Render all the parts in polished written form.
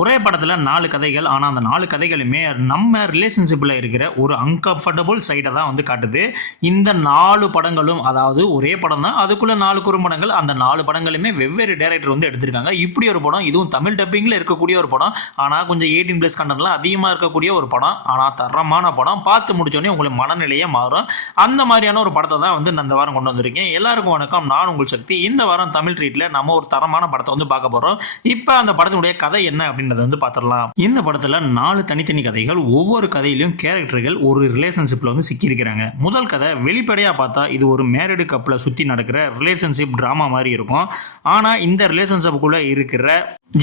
ஒரே படத்துல 4 கதைகள். ஆனா அந்த 4 கதைகளுமே நம்ம ரிலேஷன்ஷிப்ல இருக்கிற ஒரு அன்கம்ஃபர்டபுள் சைட தான் வந்து காட்டுது. இந்த 4 படங்களும் அதாவது ஒரே படம் தான். அதுக்குள்ள 4 குறும்படங்கள். அந்த 4 படங்களுமே வெவ்வேறு டைரக்டர் வந்து எடுத்திருக்காங்க. இப்படி ஒரு படம். இதுவும் தமிழ் டப்பிங்ல இருக்கக்கூடிய ஒரு படம். ஆனா கொஞ்சம் 18+ கண்டென்ட்லாம் அதிகமா இருக்கக்கூடிய ஒரு படம். ஆனா தரமான படம். பார்த்து முடிச்சோடனே உங்களுக்கு மனநிலையே மாறும். அந்த மாதிரியான ஒரு படத்தை தான் வந்து நான் இந்த வாரம் கொண்டு வந்திருக்கேன். எல்லாருக்கும் வணக்கம். நான் உங்கள் சக்தி. இந்த வாரம் தமிழ் ட்ரீட்ல நம்ம ஒரு தரமான படத்தை வந்து பார்க்க போறோம். இப்போ அந்த படத்தினுடைய கதை என்ன அப்படின்றத வந்து பார்த்துடலாம். இந்த படத்துல 4 தனித்தனி கதைகள். ஒவ்வொரு கதையிலும் கேரக்டர்கள் ஒரு ரிலேஷன்ஷிப்ல வந்து சிக்கி இருக்கிறாங்க. முதல் கதை வெளிப்படையா பார்த்தா இது ஒரு மேரிடு கப்ல சுத்தி நடக்கிற ரிலேஷன்ஷிப் டிராமா மாதிரி இருக்கும். ஆனா இந்த ரிலேஷன்ஷிப்புக்குள்ள இருக்கிற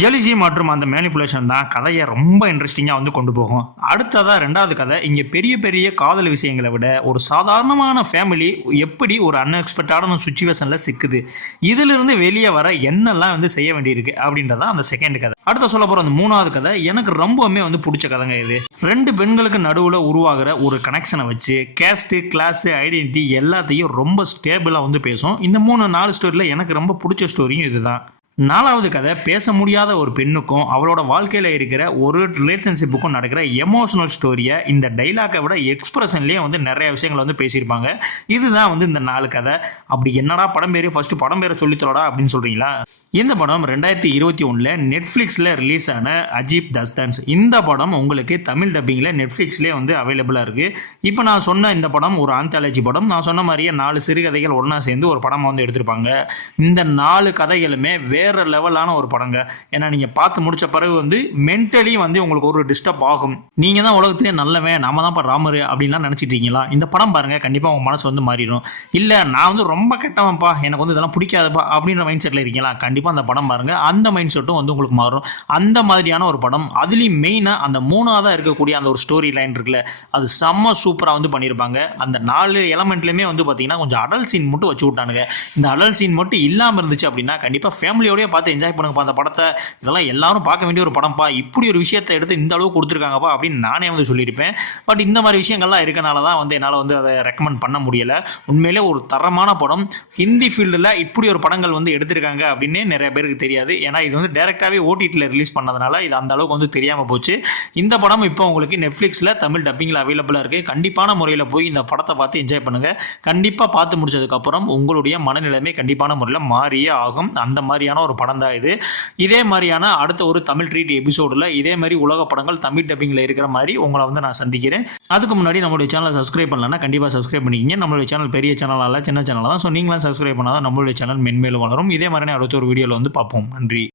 ஜெலிசி மற்றும் அந்த மேனிபுலேஷன் தான் கதையை ரொம்ப இன்ட்ரெஸ்டிங்கா வந்து கொண்டு போகும். அடுத்ததா 2வது கதை. இங்க பெரிய பெரிய காதல் விஷயங்களை விட ஒரு சாதாரணமான ஃபேமிலி எப்படி ஒரு அன்எக்ஸ்பெக்டான சுச்சுவேஷன்ல சிக்குது, இதுல இருந்து வெளியே வர என்னெல்லாம் வந்து செய்ய வேண்டியிருக்கு அப்படின்றத அந்த செகண்ட் கதை. அடுத்த சொல்ல போற அந்த 3வது கதை எனக்கு ரொம்பவுமே வந்து பிடிச்ச கதைங்க. இது 2 பெண்களுக்கு நடுவுல உருவாகிற ஒரு கனெக்ஷனை வச்சு கேஸ்ட், கிளாஸ், ஐடென்டிட்டி எல்லாத்தையும் ரொம்ப ஸ்டேபிளா வந்து பேசும். இந்த 3-4 ஸ்டோரியில எனக்கு ரொம்ப பிடிச்ச ஸ்டோரியும் இதுதான். 4வது கதை பேச முடியாத ஒரு பெண்ணுக்கும் அவளோட வாழ்க்கையில் இருக்கிற ஒரு ரிலேஷன்ஷிப்புக்கும் நடக்கிற எமோஷனல் ஸ்டோரியை இந்த டைலாக்கை விட எக்ஸ்பிரஷன்லேயே வந்து நிறைய விஷயங்களை வந்து பேசியிருப்பாங்க. இதுதான் வந்து இந்த 4 கதை. அப்படி என்னடா படம் பேர், ஃபர்ஸ்ட் படம் பேரை சொல்லித்தரோடா அப்படின்னு சொல்றீங்களா? இந்த படம் 2021 நெட்ஃப்ளிக்ஸில் ரிலீஸ் ஆன அஜீப் தஸ்தான்ஸ். இந்த படம் உங்களுக்கு தமிழ் டப்பிங்கில் நெட்ஃப்ளிக்ஸ்லேயே வந்து அவைலபிளாக இருக்குது. இப்போ நான் சொன்ன இந்த படம் ஒரு ஆந்தாலஜி படம். நான் சொன்ன மாதிரியே 4 சிறுகதைகள் ஒன்றா சேர்ந்து ஒரு படமாக வந்து எடுத்திருப்பாங்க. இந்த 4 கதைகளுமே வேறு லெவலான ஒரு படங்க. ஏன்னா நீங்கள் பார்த்து முடித்த பிறகு வந்து மென்டலி வந்து உங்களுக்கு ஒரு டிஸ்டர்ப் ஆகும். நீங்கள் தான் உலகத்திலே நல்லவன், நாம தான் ராமர் அப்படின்லாம் நினச்சிட்டு இருக்கீங்களா? இந்த படம் பாருங்கள், கண்டிப்பாக உங்கள் மனசு வந்து மாறிடும். இல்லை நான் வந்து ரொம்ப கெட்டவன்ப்பா, எனக்கு வந்து இதெல்லாம் பிடிக்காதப்பா அப்படின்ற மைண்ட் செட்டில் இருக்கீங்களா? கண்டிப்பாக அந்த படம் பாருங்க. அந்த மைண்ட் செட்டும் வந்து உங்களுக்கு மாறும். அந்த மாதிரியான ஒரு படம். அதுலயும் மெயினா அந்த 3ஆவதா இருக்கக்கூடிய அந்த ஒரு ஸ்டோரி லைன் இருக்குல்ல, அது செம்ம சூப்பரா வந்து பண்ணியிருப்பாங்க. அந்த 4 எலமெண்ட்லயுமே வந்து பாத்தீங்கன்னா கொஞ்சம் அடல்ட் சீன் மட்டும் வச்சு விட்டானுங்க. இந்த அடல்ட் சீன் மட்டும் இல்லாம இருந்துச்சு அப்படின்னா கண்டிப்பா ஃபேமிலியோடய பார்த்து என்ஜாய் பண்ணுங்கப்பா அந்த படத்தை. இதெல்லாம் எல்லாரும் பார்க்க வேண்டிய ஒரு படம்ப்பா. இப்படி ஒரு விஷயத்தை எடுத்து இந்த அளவுக்கு கொடுத்துருக்காங்கப்பா அப்படின்னு நானே வந்து சொல்லியிருப்பேன். பட் இந்த மாதிரி விஷயங்கள்லாம் இருக்கனால தான் வந்து என்னால் வந்து அதை ரெக்கமெண்ட் பண்ண முடியல. உண்மையிலே ஒரு தரமான படம். ஹிந்தி ஃபீல்டில் இப்படி ஒரு படங்கள் வந்து எடுத்திருக்காங்க அப்படின்னு நிறைய பேருக்கு தெரியாது. ஏன்னா இது வந்து டைரக்டாவே ஓடிடியில் ரிலீஸ் பண்ணதுனால இது அந்த அளவுக்கு வந்து தெரியாம போச்சு. இந்த படம் இப்போ உங்களுக்கு நெட்ஃப்ளிக்ஸில் தமிழ் டப்பிங்கில் அவைலபிளாக இருக்கு. கண்டிப்பான முறையில் போய் இந்த படத்தை பார்த்து என்ஜாய் பண்ணுங்க. கண்டிப்பாக பார்த்து முடிச்சதுக்கப்புறம் உங்களுடைய மனநிலைமை கண்டிப்பான முறையில் மாறியே ஆகும். அந்த மாதிரியான ஒரு படம் தான் இது. இதே மாதிரியான அடுத்த ஒரு தமிழ் ட்ரீட் எபிசோடில் இதே மாதிரி உலக படங்கள் தமிழ் டப்பிங்கில் இருக்கிற மாதிரி உங்களை வந்து நான் சந்திக்கிறேன். அதுக்கு முன்னாடி நம்மளுடைய சேனலை சப்ஸ்கிரைப் பண்ணலன்னா கண்டிப்பாக சப்ஸ்கிரைப் பண்ணிக்கிங்க. நம்மளுடைய சேனல் பெரிய சேனலாக சின்ன சேனல் தான். ஸோ நீங்களாம் சப்ஸ்கிரைப் பண்ணாதான் நம்மளுடைய சேனல் மென்மேலும் வளரும். இதே மாதிரி அடுத்த ஒரு வீடியோவில் வந்து பார்ப்போம். நன்றி.